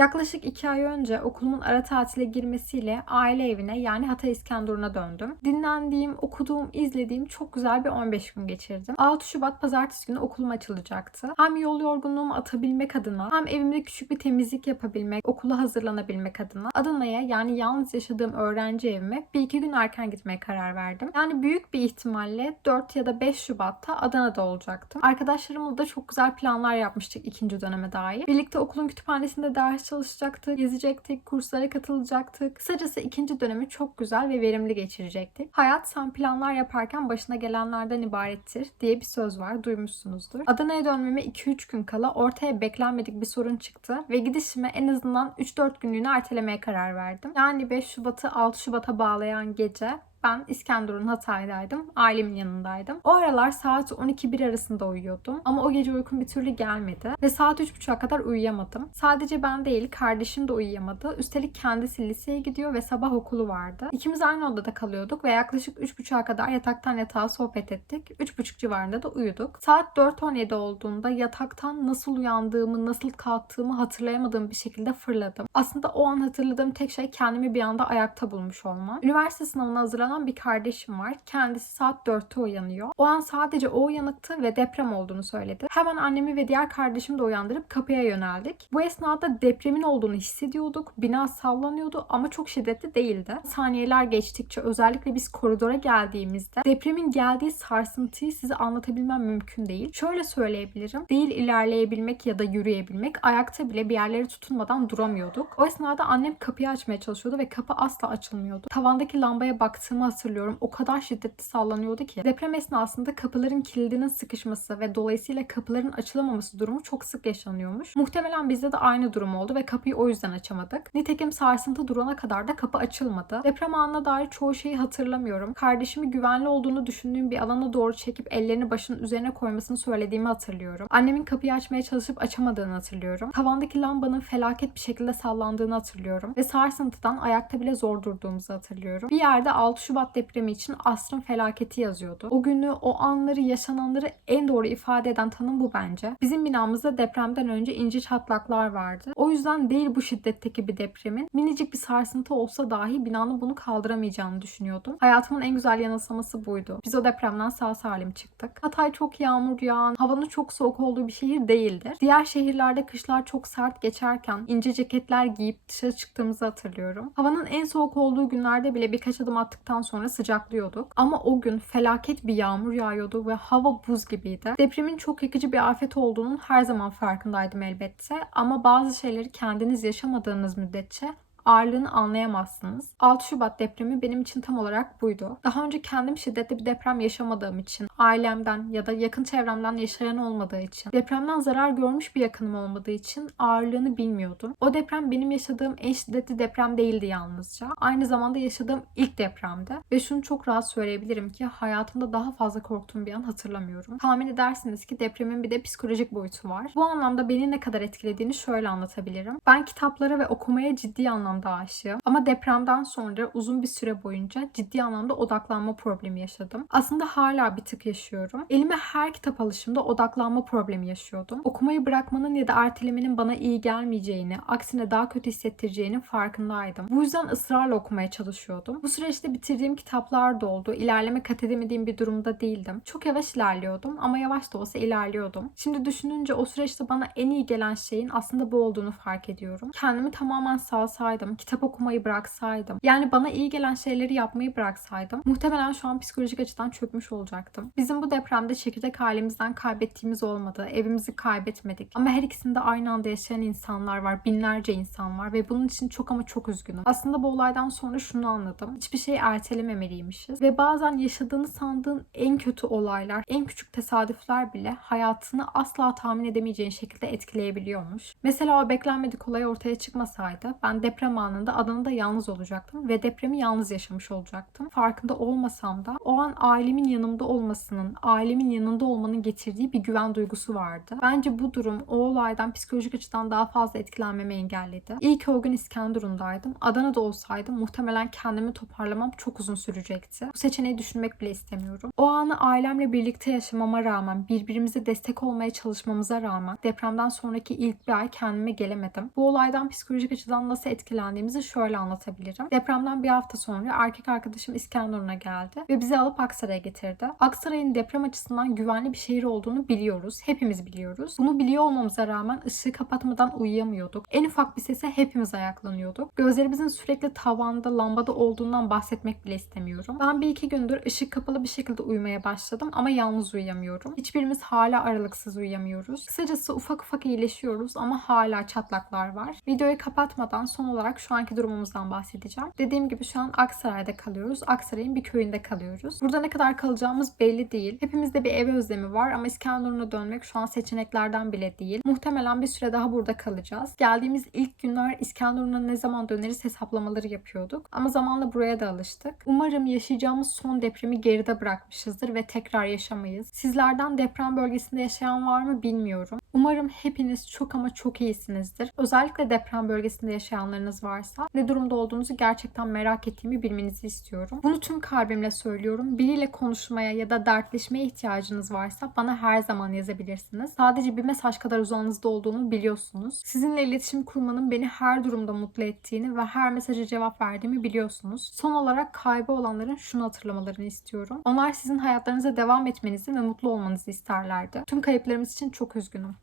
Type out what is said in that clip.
Yaklaşık iki ay önce okulumun ara tatile girmesiyle aile evine yani Hatay İskenderun'a döndüm. Dinlendiğim, okuduğum, izlediğim çok güzel bir 15 gün geçirdim. 6 Şubat pazartesi günü okulum açılacaktı. Hem yol yorgunluğumu atabilmek adına hem evimde küçük bir temizlik yapabilmek, okula hazırlanabilmek adına Adana'ya yani yalnız yaşadığım öğrenci evime bir iki gün erken gitmeye karar verdim. Yani büyük bir ihtimalle 4 ya da 5 Şubat'ta Adana'da olacaktım. Arkadaşlarımla da çok güzel planlar yapmıştık ikinci döneme dair. Birlikte okulun kütüphanesinde ders çalışacaktık, gezecektik, kurslara katılacaktık. Kısacası ikinci dönemi çok güzel ve verimli geçirecektik. Hayat sen planlar yaparken başına gelenlerden ibarettir diye bir söz var, duymuşsunuzdur. Adana'ya dönmeme 2-3 gün kala ortaya beklenmedik bir sorun çıktı ve gidişime en azından 3-4 günlüğüne ertelemeye karar verdim. Yani 5 Şubat'ı 6 Şubat'a bağlayan gece ben İskenderun Hatay'daydım. Ailemin yanındaydım. O aralar saat 12-1 arasında uyuyordum. Ama o gece uykum bir türlü gelmedi. Ve saat 3.30'a kadar uyuyamadım. Sadece ben değil kardeşim de uyuyamadı. Üstelik kendisi liseye gidiyor ve sabah okulu vardı. İkimiz aynı odada kalıyorduk ve yaklaşık 3.30'a kadar yataktan yatağa sohbet ettik. 3.30 civarında da uyuduk. Saat 4.17 olduğunda yataktan nasıl uyandığımı, nasıl kalktığımı hatırlayamadığım bir şekilde fırladım. Aslında o an hatırladığım tek şey kendimi bir anda ayakta bulmuş olmam. Üniversite sınavına hazırlanan bir kardeşim var. Kendisi saat 4'te uyanıyor. O an sadece o uyanıktı ve deprem olduğunu söyledi. Hemen annemi ve diğer kardeşimi de uyandırıp kapıya yöneldik. Bu esnada depremin olduğunu hissediyorduk. Bina sallanıyordu ama çok şiddetli değildi. Saniyeler geçtikçe özellikle biz koridora geldiğimizde depremin geldiği sarsıntıyı size anlatabilmem mümkün değil. Şöyle söyleyebilirim. Değil ilerleyebilmek ya da yürüyebilmek. Ayakta bile bir yerlere tutunmadan duramıyorduk. O esnada annem kapıyı açmaya çalışıyordu ve kapı asla açılmıyordu. Tavandaki lambaya baktığımı hatırlıyorum. O kadar şiddetli sallanıyordu ki. Deprem esnasında kapıların kilidinin sıkışması ve dolayısıyla kapıların açılamaması durumu çok sık yaşanıyormuş. Muhtemelen bizde de aynı durum oldu ve kapıyı o yüzden açamadık. Nitekim sarsıntı durana kadar da kapı açılmadı. Deprem anına dair çoğu şeyi hatırlamıyorum. Kardeşimi güvenli olduğunu düşündüğüm bir alana doğru çekip ellerini başının üzerine koymasını söylediğimi hatırlıyorum. Annemin kapıyı açmaya çalışıp açamadığını hatırlıyorum. Tavandaki lambanın felaket bir şekilde sallandığını hatırlıyorum. Ve sarsıntıdan ayakta bile zor durduğumuzu hatırlıyorum. Bir yerde 6 Şubat depremi için asrın felaketi yazıyordu. O günü, o anları, yaşananları en doğru ifade eden tanım bu bence. Bizim binamızda depremden önce ince çatlaklar vardı. O yüzden değil bu şiddetteki bir depremin minicik bir sarsıntı olsa dahi binanın bunu kaldıramayacağını düşünüyordum. Hayatımın en güzel yanılsaması buydu. Biz o depremden sağ salim çıktık. Hatay çok yağmur yağan, havanın çok soğuk olduğu bir şehir değildir. Diğer şehirlerde kışlar çok sert geçerken ince ceketler giyip dışarı çıktığımızı hatırlıyorum. Havanın en soğuk olduğu günlerde bile birkaç adım attıktan sonra sıcaklıyorduk. Ama o gün felaket bir yağmur yağıyordu ve hava buz gibiydi. Depremin çok yıkıcı bir afet olduğunun her zaman farkındaydım elbette. Ama bazı şeyleri kendiniz yaşamadığınız müddetçe ağırlığını anlayamazsınız. 6 Şubat depremi benim için tam olarak buydu. Daha önce kendim şiddetli bir deprem yaşamadığım için, ailemden ya da yakın çevremden yaşayan olmadığı için, depremden zarar görmüş bir yakınım olmadığı için ağırlığını bilmiyordum. O deprem benim yaşadığım en şiddetli deprem değildi yalnızca. Aynı zamanda yaşadığım ilk depremdi. Ve şunu çok rahat söyleyebilirim ki hayatımda daha fazla korktuğum bir an hatırlamıyorum. Tahmin edersiniz ki depremin bir de psikolojik boyutu var. Bu anlamda beni ne kadar etkilediğini şöyle anlatabilirim. Ben kitaplara ve okumaya ciddi anlamda anlamda aşığım. Ama depremden sonra uzun bir süre boyunca ciddi anlamda odaklanma problemi yaşadım. Aslında hala bir tık yaşıyorum. Elime her kitap alışımda odaklanma problemi yaşıyordum. Okumayı bırakmanın ya da ertelemenin bana iyi gelmeyeceğini, aksine daha kötü hissettireceğinin farkındaydım. Bu yüzden ısrarla okumaya çalışıyordum. Bu süreçte bitirdiğim kitaplar da oldu. İlerleme kat edemediğim bir durumda değildim. Çok yavaş ilerliyordum ama yavaş da olsa ilerliyordum. Şimdi düşününce o süreçte bana en iyi gelen şeyin aslında bu olduğunu fark ediyorum. Kendimi tamamen salsaydım, kitap okumayı bıraksaydım, yani bana iyi gelen şeyleri yapmayı bıraksaydım muhtemelen şu an psikolojik açıdan çökmüş olacaktım. Bizim bu depremde çekirdek ailemizden kaybettiğimiz olmadı. Evimizi kaybetmedik. Ama her ikisinde aynı anda yaşayan insanlar var. Binlerce insan var ve bunun için çok ama çok üzgünüm. Aslında bu olaydan sonra şunu anladım. Hiçbir şeyi ertelememeliymişiz. Ve bazen yaşadığını sandığın en kötü olaylar, en küçük tesadüfler bile hayatını asla tahmin edemeyeceğin şekilde etkileyebiliyormuş. Mesela o beklenmedik olay ortaya çıkmasaydı ben deprem deprem anında Adana'da yalnız olacaktım ve depremi yalnız yaşamış olacaktım. Farkında olmasam da o an ailemin yanımda olmasının, ailemin yanında olmanın getirdiği bir güven duygusu vardı. Bence bu durum o olaydan psikolojik açıdan daha fazla etkilenmemi engelledi. İyi ki o gün İskenderun'daydım. Adana'da olsaydım muhtemelen kendimi toparlamam çok uzun sürecekti. Bu seçeneği düşünmek bile istemiyorum. O anı ailemle birlikte yaşamama rağmen, birbirimize destek olmaya çalışmamıza rağmen depremden sonraki ilk bir ay kendime gelemedim. Bu olaydan psikolojik açıdan nasıl etkilendiğimizi şöyle anlatabilirim. Depremden bir hafta sonra erkek arkadaşım İskenderun'a geldi ve bizi alıp Aksaray'a getirdi. Aksaray'ın deprem açısından güvenli bir şehir olduğunu biliyoruz. Hepimiz biliyoruz. Bunu biliyor olmamıza rağmen ışığı kapatmadan uyuyamıyorduk. En ufak bir sese hepimiz ayaklanıyorduk. Gözlerimizin sürekli tavanda, lambada olduğundan bahsetmek bile istemiyorum. Ben bir iki gündür ışık kapalı bir şekilde uyumaya başladım ama yalnız uyuyamıyorum. Hiçbirimiz hala aralıksız uyuyamıyoruz. Kısacası ufak ufak iyileşiyoruz ama hala çatlaklar var. Videoyu kapatmadan son olarak şu anki durumumuzdan bahsedeceğim. Dediğim gibi şu an Aksaray'da kalıyoruz. Aksaray'ın bir köyünde kalıyoruz. Burada ne kadar kalacağımız belli değil. Hepimizde bir ev özlemi var ama İskenderun'a dönmek şu an seçeneklerden bile değil. Muhtemelen bir süre daha burada kalacağız. Geldiğimiz ilk günler İskenderun'a ne zaman döneriz hesaplamaları yapıyorduk. Ama zamanla buraya da alıştık. Umarım yaşayacağımız son depremi geride bırakmışızdır ve tekrar yaşamayız. Sizlerden deprem bölgesinde yaşayan var mı bilmiyorum. Umarım hepiniz çok ama çok iyisinizdir. Özellikle deprem bölgesinde yaşayanlarınız varsa ne durumda olduğunuzu gerçekten merak ettiğimi bilmenizi istiyorum. Bunu tüm kalbimle söylüyorum. Biriyle konuşmaya ya da dertleşmeye ihtiyacınız varsa bana her zaman yazabilirsiniz. Sadece bir mesaj kadar uzağınızda olduğumu biliyorsunuz. Sizinle iletişim kurmanın beni her durumda mutlu ettiğini ve her mesaja cevap verdiğimi biliyorsunuz. Son olarak kaybı olanların şunu hatırlamalarını istiyorum. Onlar sizin hayatlarınıza devam etmenizi ve mutlu olmanızı isterlerdi. Tüm kayıplarımız için çok üzgünüm.